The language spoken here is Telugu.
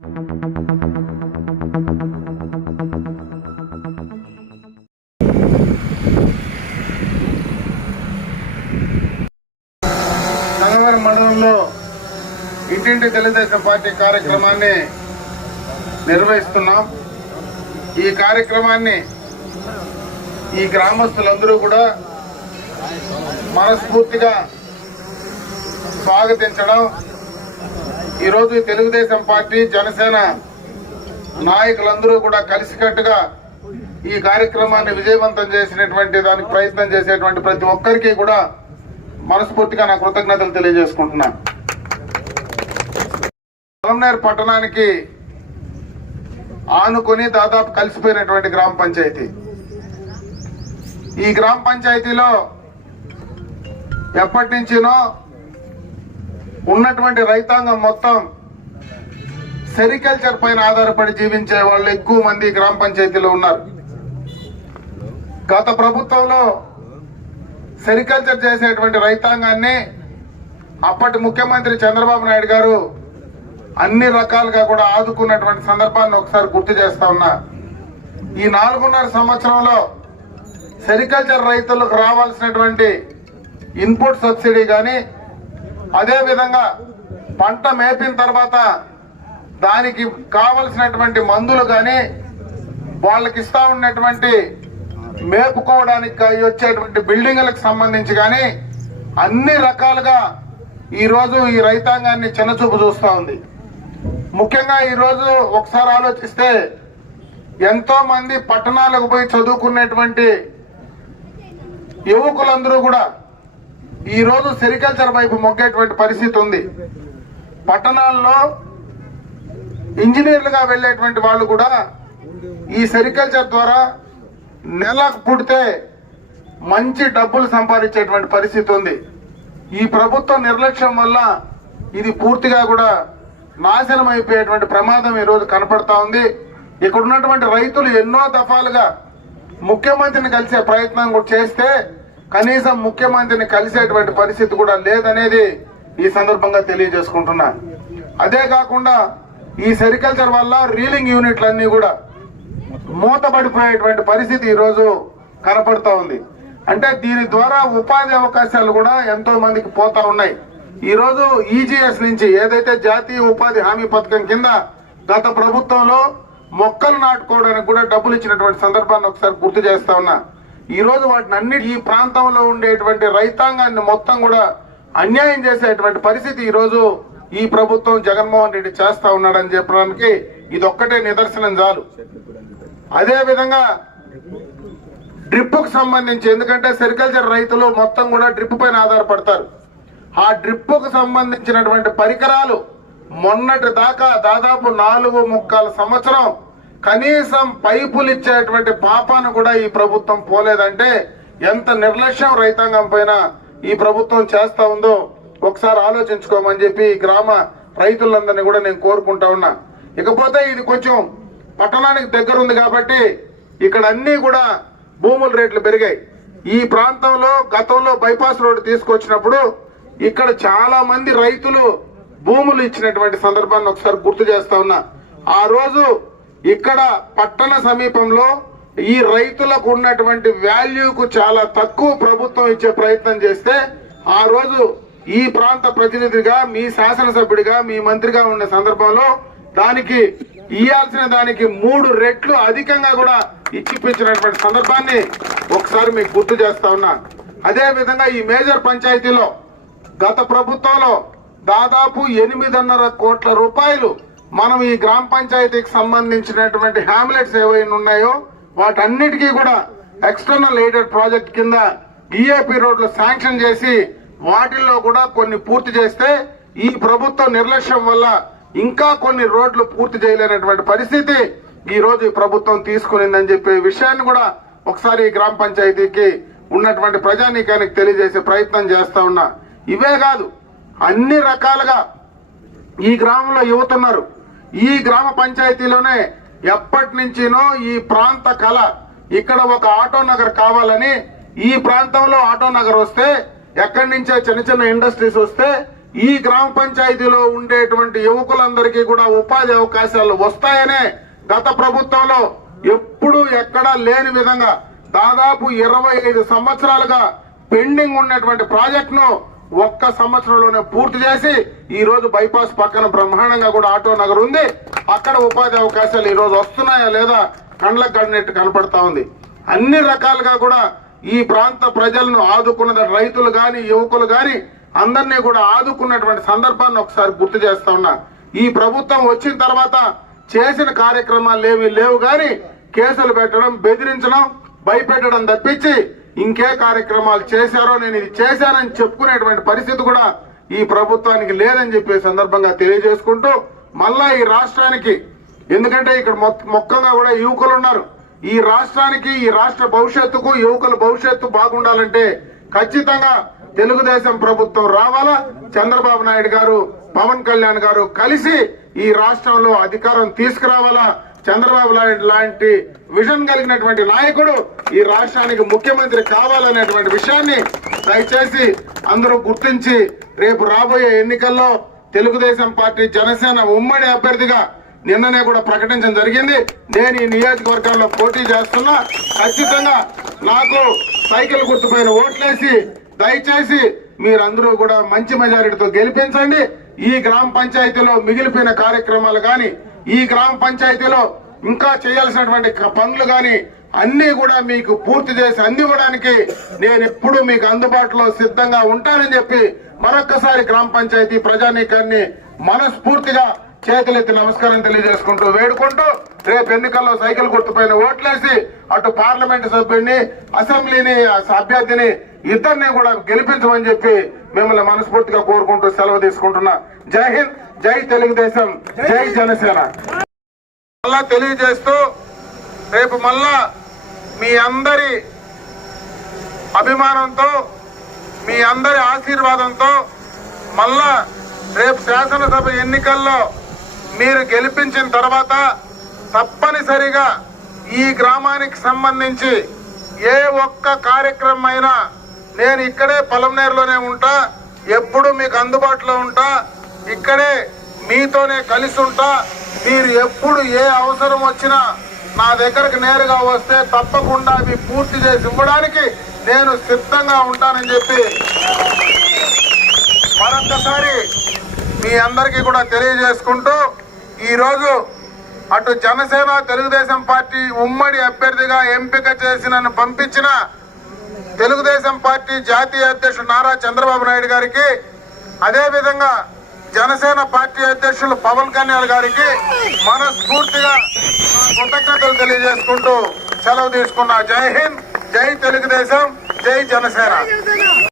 గంగవరం మండలంలో ఇంటింటి తెలుగుదేశం పార్టీ కార్యక్రమాన్ని నిర్వహిస్తున్నాం. ఈ కార్యక్రమాన్ని ఈ గ్రామస్తులందరూ కూడా మనస్ఫూర్తిగా స్వాగతించడం, ఈరోజు తెలుగుదేశం పార్టీ జనసేన నాయకులందరూ కూడా కలిసికట్టుగా ఈ కార్యక్రమాన్ని విజయవంతం చేసినటువంటి దానికి ప్రయత్నం చేసేటువంటి ప్రతి ఒక్కరికి కూడా మనస్ఫూర్తిగా నా కృతజ్ఞతలు తెలియజేసుకుంటున్నాను. పొలంనేరు పట్టణానికి ఆనుకొని దాదాపు కలిసిపోయినటువంటి గ్రామ పంచాయతీ. ఈ గ్రామ పంచాయతీలో ఎప్పటి నుంచినో ఉన్నటువంటి రైతాంగం మొత్తం సెరికల్చర్ పైన ఆధారపడి జీవించే వాళ్ళు ఎక్కువ మంది గ్రామ పంచాయతీలో ఉన్నారు. గత ప్రభుత్వంలో సెరికల్చర్ చేసేటువంటి రైతాంగాన్ని అప్పటి ముఖ్యమంత్రి చంద్రబాబు నాయుడు గారు అన్ని రకాలుగా కూడా ఆదుకున్నటువంటి సందర్భాన్ని ఒకసారి గుర్తు చేస్తా ఉన్నా. ఈ 4.5 సంవత్సరంలో సెరికల్చర్ రైతులకు రావాల్సినటువంటి ఇన్పుట్ సబ్సిడీ కానీ, అదేవిధంగా పంట మేపిన తర్వాత దానికి కావలసినటువంటి మందులు కానీ, వాళ్ళకి ఇస్తా ఉన్నటువంటి మేపుకోవడానికి వచ్చేటువంటి బిల్డింగులకు సంబంధించి కానీ అన్ని రకాలుగా ఈరోజు ఈ రైతాంగాన్ని చిన్నచూపు చూస్తూ ఉంది. ముఖ్యంగా ఈరోజు ఒకసారి ఆలోచిస్తే ఎంతో మంది పట్టణాలకు పోయి చదువుకునేటువంటి యువకులందరూ కూడా ఈరోజు సెరికల్చర్ వైపు మొగ్గేటువంటి పరిస్థితి ఉంది. పట్టణాల్లో ఇంజనీర్లుగా వెళ్ళేటువంటి వాళ్ళు కూడా ఈ సెరికల్చర్ ద్వారా నెలకు పుడితే మంచి డబ్బులు సంపాదించేటువంటి పరిస్థితి ఉంది. ఈ ప్రభుత్వం నిర్లక్ష్యం వల్ల ఇది పూర్తిగా కూడా నాశనం అయిపోయేటువంటి ప్రమాదం ఈరోజు కనపడతా ఉంది. ఇక్కడ ఉన్నటువంటి రైతులు ఎన్నో దఫాలుగా ముఖ్యమంత్రిని కలిసే ప్రయత్నం కూడా చేస్తే కనీసం ముఖ్యమంత్రిని కలిసేటువంటి పరిస్థితి కూడా లేదనేది ఈ సందర్భంగా తెలియజేసుకుంటున్నా. అదే కాకుండా ఈ సెరికల్చర్ వల్ల రీలింగ్ యూనిట్లన్నీ కూడా మూతపడిపోయేటువంటి పరిస్థితి ఈరోజు కనపడతా ఉంది. అంటే దీని ద్వారా ఉపాధి అవకాశాలు కూడా ఎంతో మందికి పోతా ఉన్నాయి. ఈరోజు ఈజీఎస్ నుంచి ఏదైతే జాతీయ ఉపాధి హామీ పథకం కింద గత ప్రభుత్వంలో మొక్కలు నాటుకోవడానికి కూడా డబ్బులు ఇచ్చినటువంటి సందర్భాన్ని ఒకసారి గుర్తు చేస్తా ఉన్నా. ఈ రోజు వాటిని అన్ని ఈ ప్రాంతంలో ఉండేటువంటి రైతాంగాన్ని మొత్తం కూడా అన్యాయం చేసేటువంటి పరిస్థితి ఈరోజు ఈ ప్రభుత్వం జగన్మోహన్ రెడ్డి చేస్తా ఉన్నాడని చెప్పడానికి ఇదొక్కటే నిదర్శనం చాలు. అదే విధంగా డ్రిప్ కు సంబంధించి, ఎందుకంటే సెరికల్చర్ రైతులు మొత్తం కూడా డ్రిప్ పైన ఆధారపడతారు. ఆ డ్రిప్ కు సంబంధించినటువంటి పరికరాలు మొన్నటి దాకా దాదాపు 4.25 సంవత్సరం కనీసం పైపులు ఇచ్చేటువంటి పాపాను కూడా ఈ ప్రభుత్వం పోలేదంటే ఎంత నిర్లక్ష్యం రైతాంగం పైన ఈ ప్రభుత్వం చేస్తా ఉందో ఒకసారి ఆలోచించుకోమని చెప్పి గ్రామ రైతులందరినీ కూడా నేను కోరుకుంటా ఉన్నా. ఇకపోతే ఇది కొంచెం పట్టణానికి దగ్గర ఉంది కాబట్టి ఇక్కడ అన్ని కూడా భూముల రేట్లు పెరిగాయి. ఈ ప్రాంతంలో గతంలో బైపాస్ రోడ్డు తీసుకొచ్చినప్పుడు ఇక్కడ చాలా మంది రైతులు భూములు ఇచ్చినటువంటి సందర్భాన్ని ఒకసారి గుర్తు చేస్తా ఉన్నా. ఆ రోజు ఇక్కడ పట్టణ సమీపంలో ఈ రైతులకు ఉన్నటువంటి వాల్యూకు చాలా తక్కువ ప్రభుత్వం ఇచ్చే ప్రయత్నం చేస్తే ఆ రోజు ఈ ప్రాంత ప్రతినిధిగా, మీ శాసనసభ్యుడిగా, మీ మంత్రిగా ఉన్న సందర్భంలో దానికి ఇయ్యాల్సిన దానికి 3 రెట్లు అధికంగా కూడా ఇచ్చిపించినటువంటి సందర్భాన్ని ఒకసారి మీకు గుర్తు చేస్తా ఉన్నా. అదే విధంగా ఈ మేజర్ పంచాయతీలో గత ప్రభుత్వంలో దాదాపు 8.5 కోట్ల రూపాయలు మనం ఈ గ్రామ పంచాయతీకి సంబంధించినటువంటి హ్యామ్లెట్స్ ఏవైనా ఉన్నాయో వాటన్నిటికీ కూడా ఎక్స్టర్నల్ ఎయిడెడ్ ప్రాజెక్ట్ కింద ఈఏపీ రోడ్లు శాంక్షన్ చేసి వాటిల్లో కూడా కొన్ని పూర్తి చేస్తే ఈ ప్రభుత్వం నిర్లక్ష్యం వల్ల ఇంకా కొన్ని రోడ్లు పూర్తి చేయలేనటువంటి పరిస్థితి ఈ రోజు ఈ ప్రభుత్వం తీసుకునిందని చెప్పే విషయాన్ని కూడా ఒకసారి ఈ గ్రామ పంచాయతీకి ఉన్నటువంటి ప్రజానీకానికి తెలియజేసే ప్రయత్నం చేస్తా ఉన్నా. ఇవే కాదు, అన్ని రకాలుగా ఈ గ్రామంలో యువత ఉన్నారు. ఈ గ్రామ పంచాయతీలోనే ఎప్పటి నుంచినో ఈ ప్రాంత కళ, ఇక్కడ ఒక ఆటో నగర్ కావాలని, ఈ ప్రాంతంలో ఆటో నగర్ వస్తే ఎక్కడి నుంచో చిన్న చిన్న ఇండస్ట్రీస్ వస్తే ఈ గ్రామ పంచాయతీలో ఉండేటువంటి యువకులందరికీ కూడా ఉపాధి అవకాశాలు వస్తాయనే గత ప్రభుత్వంలో ఎప్పుడు ఎక్కడా లేని విధంగా దాదాపు 25 సంవత్సరాలుగా పెండింగ్ ఉన్నటువంటి ప్రాజెక్టును ఒక్క సంవత్సరంలోనే పూర్తి చేసి ఈ రోజు బైపాస్ పక్కన బ్రహ్మాండంగా కూడా ఆటో నగర్ ఉంది. అక్కడ ఉపాధి అవకాశాలు ఈ రోజు వస్తున్నాయా లేదా కండ్లకు కడినట్టు కనపడతా ఉంది. అన్ని రకాలుగా కూడా ఈ ప్రాంత ప్రజలను ఆదుకున్న రైతులు గాని యువకులు గాని అందరినీ కూడా ఆదుకున్నటువంటి సందర్భాన్ని ఒకసారి గుర్తు చేస్తా ఉన్నా. ఈ ప్రభుత్వం వచ్చిన తర్వాత చేసిన కార్యక్రమాలు ఏమీ లేవు గాని కేసులు పెట్టడం, బెదిరించడం, భయపెట్టడం తప్పించి ఇంకే కార్యక్రమాలు చేశారో నేను ఇది చేశానని చెప్పుకునేటువంటి పరిస్థితి కూడా ఈ ప్రభుత్వానికి లేదని చెప్పే సందర్భంగా తెలియజేసుకుంటూ మళ్ళా ఈ రాష్ట్రానికి, ఎందుకంటే ఇక్కడ మొత్తంగా కూడా యువకులు ఉన్నారు, ఈ రాష్ట్రానికి ఈ రాష్ట్ర భవిష్యత్తుకు యువకుల భవిష్యత్తు బాగుండాలంటే ఖచ్చితంగా తెలుగుదేశం ప్రభుత్వం రావాలా. చంద్రబాబు నాయుడు గారు, పవన్ కళ్యాణ్ గారు కలిసి ఈ రాష్ట్రంలో అధికారం తీసుకురావాలా. చంద్రబాబు నాయుడు లాంటి విజన్ కలిగినటువంటి నాయకుడు ఈ రాష్ట్రానికి ముఖ్యమంత్రి కావాలనేటువంటి విషయాన్ని దయచేసి అందరూ గుర్తించి రేపు రాబోయే ఎన్నికల్లో తెలుగుదేశం పార్టీ జనసేన ఉమ్మడి అభ్యర్థిగా నిన్ననే కూడా ప్రకటించడం జరిగింది. నేను ఈ నియోజకవర్గాల్లో పోటీ చేస్తున్నా. ఖచ్చితంగా నాకు సైకిల్ గుర్తుపైన ఓట్లేసి దయచేసి మీరందరూ కూడా మంచి మెజారిటీతో గెలిపించండి. ఈ గ్రామ పంచాయతీలో మిగిలిపోయిన కార్యక్రమాలు గాని, ఈ గ్రామ పంచాయతీలో ఇంకా చేయాల్సినటువంటి పనులు గాని అన్ని కూడా మీకు పూర్తి చేసి అందివ్వడానికి నేను ఎప్పుడు మీకు అందుబాటులో సిద్ధంగా ఉంటానని చెప్పి మరొక్కసారి గ్రామ పంచాయతీ ప్రజానీకాన్ని మనస్ఫూర్తిగా చేతులెత్తి నమస్కారం తెలియజేసుకుంటూ వేడుకుంటూ రేపు ఎన్నికల్లో సైకిల్ గుర్తుపైన ఓట్లేసి అటు పార్లమెంటు సభ్యుడిని, అసెంబ్లీని అభ్యర్థిని ఇద్దరిని కూడా గెలిపించమని చెప్పి మిమ్మల్ని మనస్ఫూర్తిగా కోరుకుంటూ సెలవు తీసుకుంటున్నా. జై హింద్, జై తెలుగుదేశం, జై జనసేన. మళ్ళా తెలియజేస్తూ రేపు మళ్ళా మీ అందరి అభిమానంతో, మీ అందరి ఆశీర్వాదంతో మళ్ళా రేపు శాసనసభ ఎన్నికల్లో మీరు గెలిపించిన తర్వాత తప్పనిసరిగా ఈ గ్రామానికి సంబంధించి ఏ ఒక్క కార్యక్రమం అయినా నేను ఇక్కడే పొలంనేరులోనే ఉంటా, ఎప్పుడు మీకు అందుబాటులో ఉంటా, ఇక్కడే మీతోనే కలిసి ఉంటా. మీరు ఎప్పుడు ఏ అవసరం వచ్చినా నా దగ్గరకు నేరుగా వస్తే తప్పకుండా అవి పూర్తి చేసి ఇవ్వడానికి నేను సిద్ధంగా ఉంటానని చెప్పి మరొకసారి మీ అందరికీ కూడా తెలియజేసుకుంటూ ఈరోజు అటు జనసేన తెలుగుదేశం పార్టీ ఉమ్మడి అభ్యర్థిగా ఎంపిక చేసి నన్ను పంపించిన తెలుగుదేశం పార్టీ జాతీయ అధ్యక్షుడు నారా చంద్రబాబు నాయుడు గారికి, అదేవిధంగా జనసేన పార్టీ అధ్యక్షులు పవన్ కళ్యాణ్ గారికి మనస్ఫూర్తిగా కృతజ్ఞతలు తెలియజేసుకుంటూ సెలవు తీసుకున్నా. జై హింద్, జై తెలుగుదేశం, జై జనసేన.